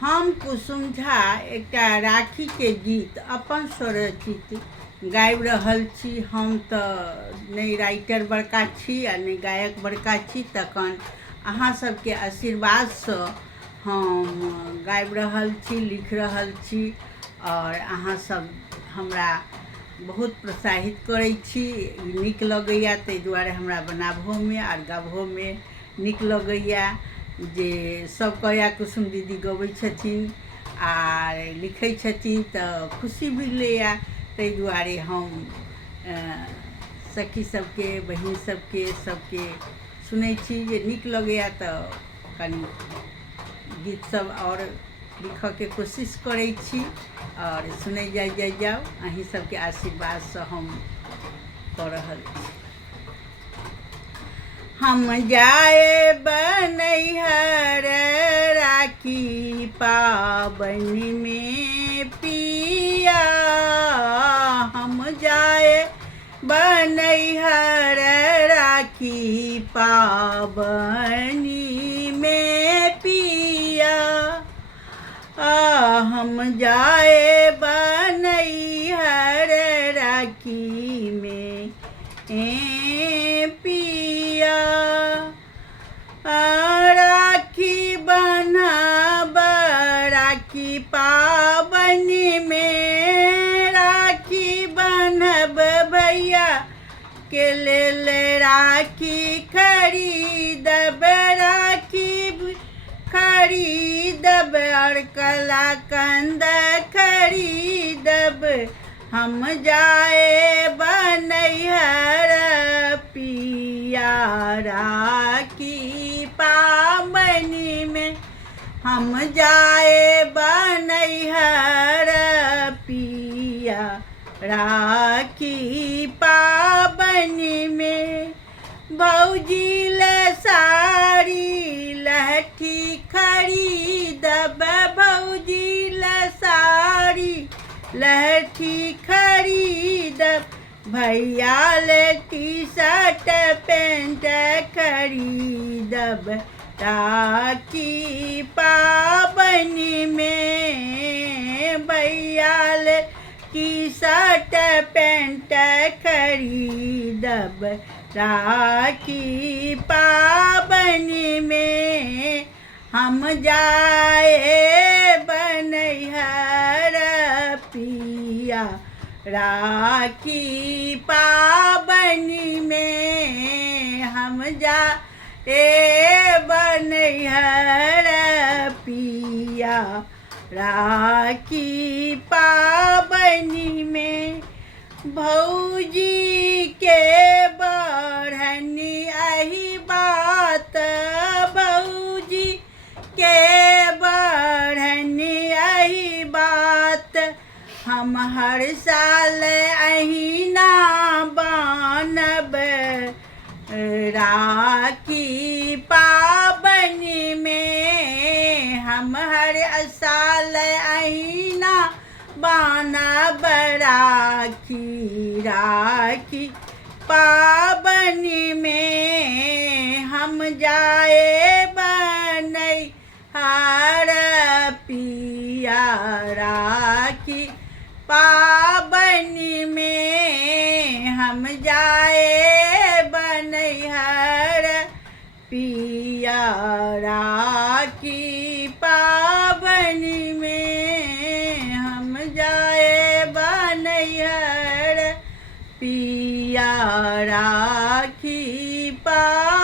हम कुसुम झा एकटा राखी के गीत अपन स्वरचित गाबि रहल छी। हम तऽ नहि राइटर बड़का छी आ नहि गायक बड़का छी, तखन अहाँ सबके आशीर्वादसँ हम गाबि रहल छी, लिख रहल छी और अहाँ सब हमरा बहुत प्रोत्साहित करै छी। नीक लगैया, ताहि दुआरे हमरा बनाबहोमे आर गाबहोमे नीक लगैया। जे सब कहैया कुसुम दीदी गबै छथिन आर लिखै छथिन तऽ खुशी मिलैया। ताहि दुआरे हम सखी सबके, बहिन सबके सुनै छी जे नीक लगैया तऽ कनि गीत सब और लिखऽके कोशिश करै छी और सुनै जाओ। अहीं सबके आशीर्वादसँ हम कऽ रहल छी। हम जाए नैहर राखी पाबनि में पिया, हम जाए नैहर राखी पाबनि में पिया। हम जाए नैहर राखी में पिया। राखी बन्हब राखी पाबनि में, राखी बन्हब भैया के लेल राखी खरीदब, राखी खरीदब और कलाकंद खरीदब। हम जाए नैहर पिया राखी पाबनि में, हम जाए नैहर पिया राखी पाबनि में। भौजी ले साड़ी लहठी खरीदब, भौजी ले साड़ी लहठी खरीदब। भैया ले टी-शर्ट पैंट खरीदब राखी पाबनि में। भैया ले टी-शर्ट पैंट खरीदब राखी पाबनि में। हम जाए नैहर पिया राखी पाबनि में, हम जाए नैहर पिया राखी पाबनि में। भौजी के बढ़नी अही बात, भौजी के बढ़नी अही बात। हम हर साल अहिना बान्हब राखी पाबनि में। हम हर साल अहिना बान्हब राखी, राखी पाबनि में। हम जाए नैहर पिया राखी पाबनि में। हम जाए नैहर पिया राखी पाबनि में। हम जाए नैहर पिया राखी पाबनि